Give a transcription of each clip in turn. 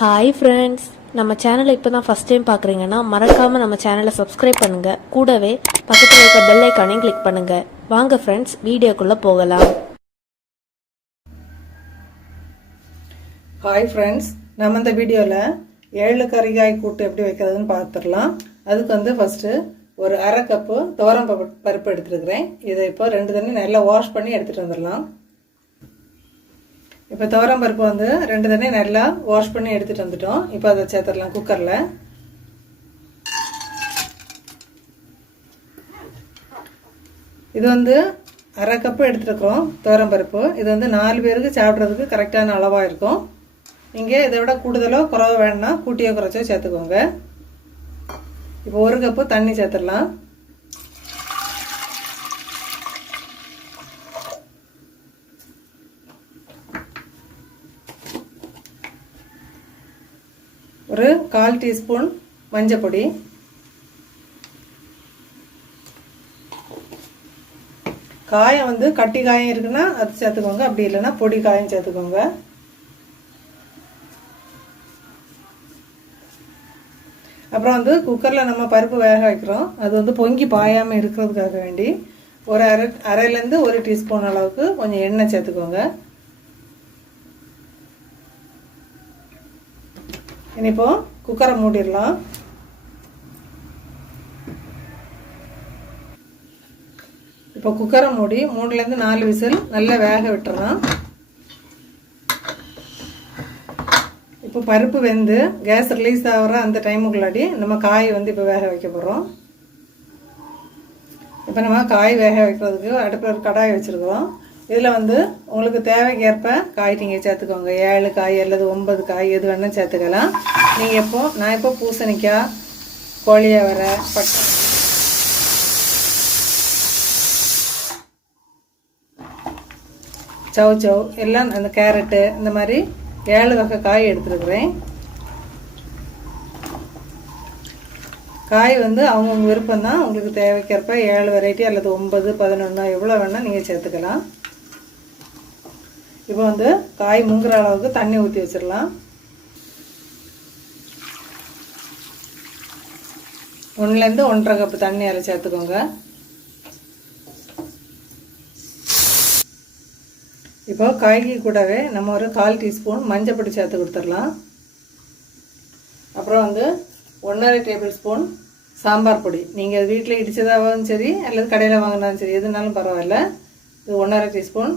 Hi friends நம்ம சேனலை இப்போ தான் ஃபஸ்ட் டைம் பார்க்குறீங்கன்னா மறக்காமல் நம்ம சேனலை சப்ஸ்கிரைப் பண்ணுங்கள் கூடவே பக்கத்தில் இருக்க பெல் ஐக்கானையும் கிளிக் பண்ணுங்கள் வாங்க ஃப்ரெண்ட்ஸ் வீடியோக்குள்ளே போகலாம். ஹாய் ஃப்ரெண்ட்ஸ் நம்ம இந்த வீடியோவில் ஏழு கறிகாய் கூட்டு எப்படி வைக்கிறதுன்னு பார்த்துடலாம். அதுக்கு வந்து ஃபஸ்ட்டு ஒரு அரை கப்பு துவரம் பருப்பு பருப்பு எடுத்துருக்கிறேன். இதை இப்போ ரெண்டு தண்ணி நல்லா வாஷ் பண்ணி எடுத்துகிட்டு வந்துடலாம். இப்போ துவரம் பருப்பு வந்து ரெண்டு தண்ணி நல்லா வாஷ் பண்ணி எடுத்துகிட்டு வந்துட்டோம். இப்போ அதை சேர்த்துடலாம் குக்கரில் இது வந்து அரை கப்பு எடுத்துருக்குறோம் துவரம் பருப்பு. இது வந்து நாலு பேருக்கு சாப்பிட்றதுக்கு கரெக்டான அளவாக இருக்கும். நீங்கள் இதை விட கூடுதலோ குறவோ வேணும்னா கூட்டியோ குறைச்சோ சேர்த்துக்கோங்க. இப்போ ஒரு கப்பு தண்ணி சேர்த்துடலாம் ஒரு கால் டீஸ்பூன் மஞ்சள் பொடி. காயம் வந்து கட்டி காயம் இருக்குன்னா அது சேர்த்துக்கோங்க. அப்படி இல்லைன்னா பொடி காயம் சேர்த்துக்கோங்க. அப்புறம் வந்து குக்கரில் நம்ம பருப்பு வேக வைக்கிறோம். அது வந்து பொங்கி பாயாமல் இருக்கிறதுக்காக வேண்டி ஒரு அரை அரைலேருந்து ஒரு டீஸ்பூன் அளவுக்கு கொஞ்சம் எண்ணெய் சேர்த்துக்கோங்க. இனிப்போ குக்கரை மூடிடலாம். இப்போ குக்கரை மூடி மூணுலேருந்து நாலு விசில் நல்லா வேக விட்டுறலாம். இப்போ பருப்பு வெந்து கேஸ் ரிலீஸ் ஆகிற அந்த டைமுக்குள்ளாடி நம்ம காய் வந்து இப்போ வேக வைக்க போகிறோம். இப்போ நம்ம காய் வேக வைக்கிறதுக்கு அடுப்பில் ஒரு கடாய் வச்சுருக்கோம் இதில் வந்து உங்களுக்கு தேவைக்கேற்ப காய் நீங்கள் சேர்த்துக்கோங்க. ஏழு காய் அல்லது ஒன்பது காய் எது வேணால் சேர்த்துக்கலாம். நீங்கள் எப்போ நான் இப்போ பூசணிக்காய் கோழியவரை பட் சவ் சவ் எல்லாம் அந்த கேரட்டு இந்த மாதிரி ஏழு வகை காய் எடுத்துருக்குறேன். காய் வந்து அவங்கவுங்க விருப்பம் தான் உங்களுக்கு தேவைக்கேற்ப ஏழு வெரைட்டி அல்லது ஒன்பது பதினொன்று எவ்வளோ வேணால் நீங்கள் சேர்த்துக்கலாம். இப்போ வந்து காய் முங்குற அளவுக்கு தண்ணி ஊற்றி வச்சிடலாம். ஒன்றுலேருந்து ஒன்றரை கப்பு தண்ணி அதில் சேர்த்துக்கோங்க இப்போ காய்கறி கூடவே நம்ம ஒரு கால் டீஸ்பூன் மஞ்சள் பொடி சேர்த்து கொடுத்துடலாம். அப்புறம் வந்து ஒன்றரை டேபிள் ஸ்பூன் சாம்பார் பொடி. நீங்கள் வீட்டில் இடித்ததாகவும் சரி அல்லது கடையில் வாங்கினாலும் சரி எதுனாலும் பரவாயில்ல. இது ஒன்றரை டீஸ்பூன்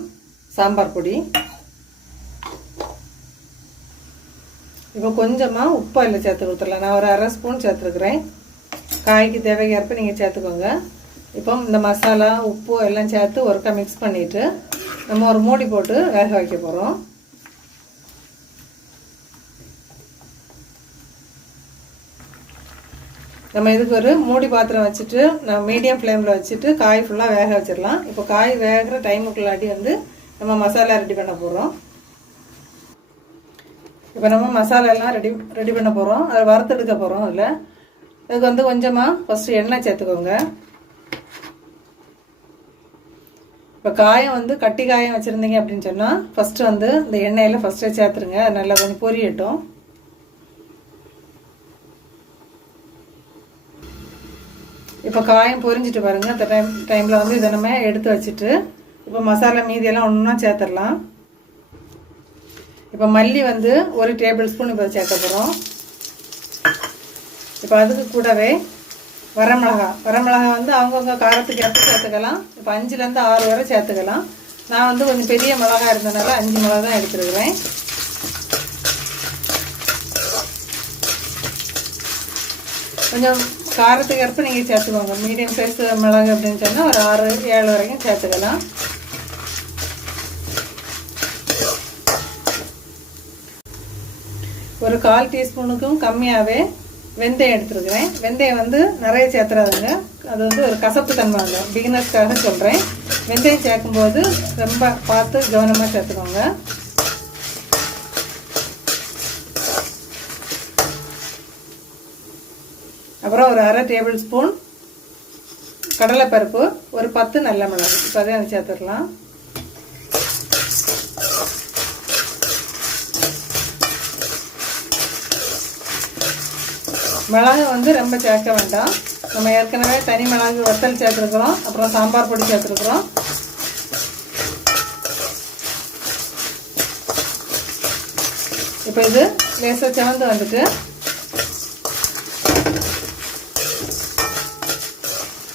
சாம்பார் பொடி. இப்போ கொஞ்சமாக உப்பு அதில் சேர்த்து கொடுத்துடலாம் நான் ஒரு அரை ஸ்பூன் சேர்த்துருக்குறேன். காய்க்கு தேவைக்கேற்ப நீங்கள் சேர்த்துக்கோங்க. இப்போ இந்த மசாலா உப்பு எல்லாம் சேர்த்து ஒருக்கா மிக்ஸ் பண்ணிவிட்டு நம்ம ஒரு மூடி போட்டு வேக வைக்க போகிறோம் நம்ம இதுக்கு ஒரு மூடி பாத்திரம் வச்சுட்டு நம்ம மீடியம் ஃப்ளேமில் வச்சுட்டு காய் ஃபுல்லாக வேக வச்சிடலாம். இப்போ காய் வேகிற டைமுக்குள்ளாடி வந்து நம்ம மசாலா ரெடி பண்ண போகிறோம் இப்போ நம்ம மசாலாலாம் ரெடி ரெடி பண்ண போகிறோம் அதை வறுத்தெடுக்க போகிறோம் அதில். அதுக்கு வந்து கொஞ்சமாக ஃபஸ்ட்டு எண்ணெய் சேர்த்துக்கோங்க. இப்போ காயம் வந்து கட்டி காயம் வச்சுருந்தீங்க அப்படின்னு சொன்னால் ஃபஸ்ட்டு வந்து இந்த எண்ணெயில் ஃபஸ்ட்டே சேர்த்துருங்க. அது நல்லா கொஞ்சம் பொரியட்டும். இப்போ காயம் பொரிஞ்சிட்டு பாருங்கள் அந்த டைம் டைமில் வந்து இதை நம்ம எடுத்து வச்சுட்டு இப்போ மசாலா மீதியெல்லாம் ஒன்றா சேர்த்துடலாம். இப்போ மல்லி வந்து ஒரு டேபிள் ஸ்பூன் இப்போ சேர்க்க போகிறோம் இப்போ அதுக்கு கூடவே வரமிளகா. வரமிளகா வந்து அவங்கவுங்க காரத்துக்கு ஏற்ப சேர்த்துக்கலாம். இப்போ அஞ்சுலேருந்து ஆறு வரை சேர்த்துக்கலாம். நான் வந்து கொஞ்சம் பெரிய மிளகா இருந்ததுனால அஞ்சு மிளகா தான் எடுத்துருக்குறேன். கொஞ்சம் காரத்துக்கு ஏற்ப நீங்கள் சேர்த்துக்கோங்க. மீடியம் சைஸ் மிளகு அப்படின்னு சொன்னால் ஒரு ஆறு ஏழு வரைக்கும் சேர்த்துக்கலாம். ஒரு கால் டீஸ்பூனுக்கும் கம்மியாகவே வெந்தயம் எடுத்துருக்குறேன். வெந்தயம் வந்து நிறைய சேர்த்துறாதுங்க. அது வந்து ஒரு கசப்பு தன்மை இல்லை பிகினர்ஸ்க்காக சொல்கிறேன் வெந்தயம் சேர்க்கும்போது ரொம்ப பார்த்து கவனமாக சேர்த்துக்கோங்க. அப்புறம் ஒரு அரை டேபிள் ஸ்பூன் கடலைப்பருப்பு ஒரு பத்து நல்ல மிளகு. இப்போ அதையும் சேர்த்துடலாம். மிளகு வந்து ரொம்ப சேர்க்க வேண்டாம். நம்ம ஏற்கனவே தனி மிளகு வத்தல் சேர்த்துருக்குறோம். அப்புறம் சாம்பார் பொடி சேர்த்துருக்குறோம். இப்போ இது லேசாக சிவந்து வந்துட்டு.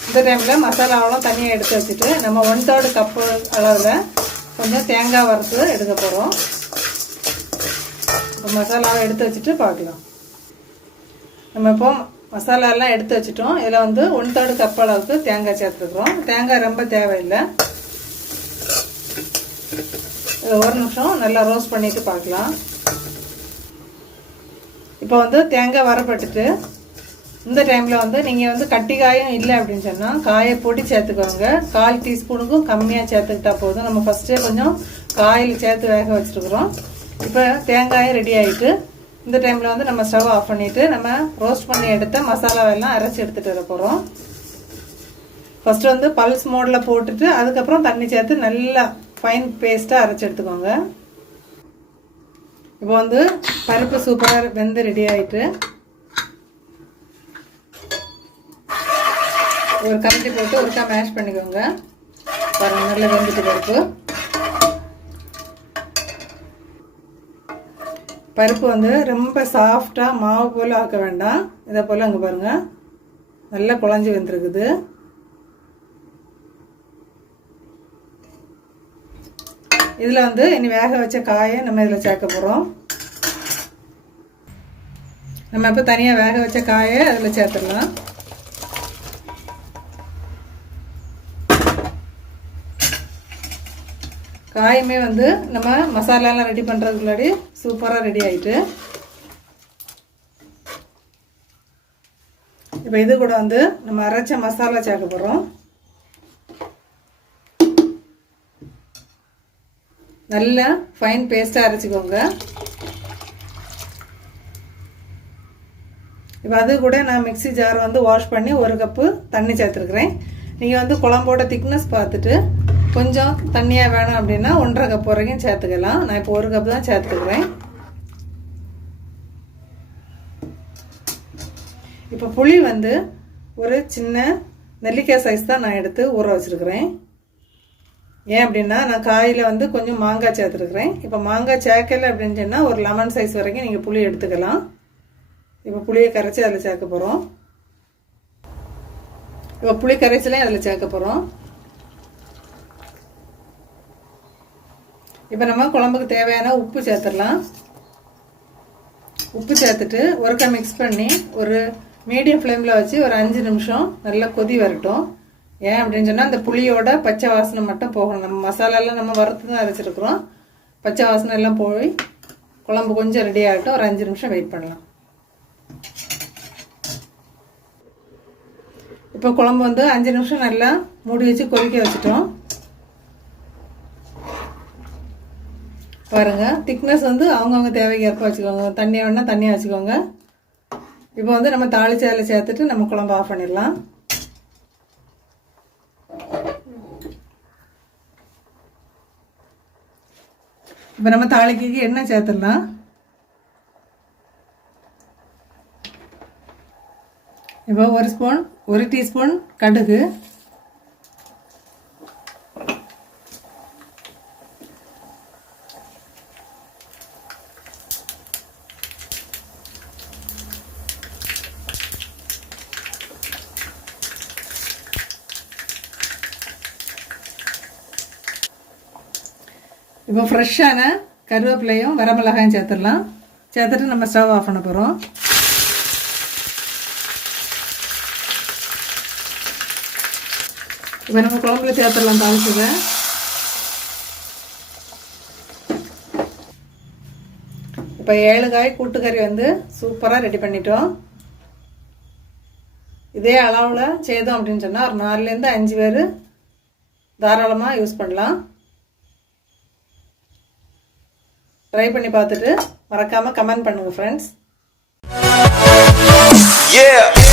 இந்த டைமில் மசாலாவெல்லாம் தனியாக எடுத்து வச்சுட்டு நம்ம ஒன் தேர்டு கப்பு அளவில் கொஞ்சம் தேங்காய் வறுத்து எடுக்க போகிறோம் மசாலாவை எடுத்து வச்சுட்டு பார்க்கலாம். நம்ம இப்போ மசாலாலாம் எடுத்து வச்சுட்டோம். இதில் வந்து ஒன் தேர்டு கப் அளவுக்கு தேங்காய் சேர்த்துருக்குறோம் தேங்காய் ரொம்ப தேவையில்லை. இதை ஒரு நிமிஷம் நல்லா ரோஸ்ட் பண்ணிட்டு பார்க்கலாம். இப்போ வந்து தேங்காய் வரப்பட்டுட்டு இந்த டைமில் வந்து நீங்கள் வந்து கட்டி காயம் இல்லை அப்படின்னு சொன்னால் காயை பொடி சேர்த்துக்கோங்க. கால் டீஸ்பூனுக்கும் கம்மியாக சேர்த்துக்கிட்டா போதும். நம்ம ஃபஸ்ட்டே கொஞ்சம் காயில் சேர்த்து வேக வச்சுருக்குறோம். இப்போ தேங்காயும் ரெடி ஆகிட்டு இந்த டைமில் வந்து நம்ம ஸ்டவ் ஆஃப் பண்ணிவிட்டு நம்ம ரோஸ்ட் பண்ணி எடுத்த மசாலாவெல்லாம் அரைச்சி எடுத்துகிட்டு வர போகிறோம் ஃபஸ்ட்டு வந்து பல்ஸ் மோடில் போட்டுட்டு அதுக்கப்புறம் தண்ணி சேர்த்து நல்லா ஃபைன் பேஸ்ட்டாக அரைச்சி எடுத்துக்கோங்க. இப்போ வந்து பருப்பு சூப்பராக வெந்து ரெடி ஆகிட்டு ஒரு கரண்டி போட்டு ஒருக்கா மேஷ் பண்ணிக்கோங்க. பாருங்க நல்லா வெந்துட்டு பருப்பு பருப்பு வந்து ரொம்ப சாஃப்டாக மாவு போல் ஆக்க வேண்டாம். இதை போல் அங்கே பாருங்கள் நல்லா குழஞ்சி வந்துருக்குது. இதில் வந்து இனி வேக வச்ச காயை நம்ம இதில் சேர்க்க போகிறோம் நம்ம இப்போ தனியாக வேக வச்ச காயை அதில் சேர்த்துடலாம். காயுமே வந்து நம்ம மசாலாலாம் ரெடி பண்ணுறதுக்கு முன்னாடி சூப்பராக ரெடி ஆயிட்டு. இப்போ இது கூட வந்து நம்ம அரைச்ச மசாலா சேர்க்க போகிறோம் நல்லா ஃபைன் பேஸ்ட்டாக அரைச்சிக்கோங்க. இப்போ அது கூட நான் மிக்சி ஜார் வந்து வாஷ் பண்ணி ஒரு கப்பு தண்ணி சேர்த்துருக்குறேன். நீங்கள் வந்து குழம்போட திக்னஸ் பார்த்துட்டு கொஞ்சம் தண்ணியாக வேணும் அப்படின்னா ஒன்றரை கப் வரைக்கும் சேர்த்துக்கலாம். நான் இப்போ ஒரு கப் தான் சேர்த்துக்கிறேன். இப்போ புளி வந்து ஒரு சின்ன நெல்லிக்காய் சைஸ் தான் நான் எடுத்து ஊற வச்சுருக்கிறேன். ஏன் அப்படின்னா நான் காயில் வந்து கொஞ்சம் மாங்காய் சேர்த்துருக்குறேன். இப்போ மாங்காய் சேர்க்கலை அப்படின்னு சொன்னால் ஒரு லெமன் சைஸ் வரைக்கும் நீங்கள் புளி எடுத்துக்கலாம். இப்போ புளியை கரைச்சி அதில் சேர்க்க போகிறோம் இப்போ புளி கரைச்சலையும் அதில் சேர்க்க போகிறோம் இப்போ நம்ம குழம்புக்கு தேவையான உப்பு சேர்த்துடலாம். உப்பு சேர்த்துட்டு ஒருக்கா மிக்ஸ் பண்ணி ஒரு மீடியம் ஃப்ளேமில் வச்சு ஒரு அஞ்சு நிமிஷம் நல்லா கொதி வரட்டும். ஏன் அப்படின்னு சொன்னால் அந்த புளியோட பச்சை வாசனை மட்டும் போகணும். நம்ம மசாலாலாம் நம்ம வறுத்து தான் அரைச்சிருக்கிறோம். பச்சை வாசனை எல்லாம் போய் குழம்பு கொஞ்சம் ரெடி ஆகட்டும். ஒரு அஞ்சு நிமிஷம் வெயிட் பண்ணலாம். இப்போ குழம்பு வந்து அஞ்சு நிமிஷம் நல்லா மூடி வச்சு கொதிக்க வச்சுட்டோம். பாருங்க. திக்னஸ் வந்து அவங்கவுங்க தேவைக்கு ஏற்ப வச்சுக்கோங்க. தண்ணியாக வேணால் தண்ணியாக வச்சுக்கோங்க. இப்போ வந்து நம்ம தாளிச்சு அதில் சேர்த்துட்டு நம்ம குழம்பு ஆஃப் பண்ணிடலாம். இப்போ நம்ம தாளிக்கு எண்ணெய் சேர்த்துடலாம்? இப்போ ஒரு ஸ்பூன் ஒரு டீஸ்பூன் கடுகு. இப்போ ஃப்ரெஷ்ஷான கருவேப்பிலையும் வரமிளகாயும் சேர்த்துடலாம். சேர்த்துட்டு நம்ம ஸ்டவ் ஆஃப் பண்ண போகிறோம் இப்போ நம்ம குழம்புல சேர்த்துடலாம் தாளிச்சதை. இப்போ ஏழு காய் கூட்டுக்கறி வந்து சூப்பராக ரெடி பண்ணிட்டோம். இதே அளவில் செய்தோம் அப்படின்னு சொன்னால் ஒரு நாலுலேருந்து அஞ்சு பேர் தாராளமாக யூஸ் பண்ணலாம். ட்ரை பண்ணி பார்த்துட்டு மறக்காமல் கமெண்ட் பண்ணுங்கள் ஃப்ரெண்ட்ஸ் Yeah!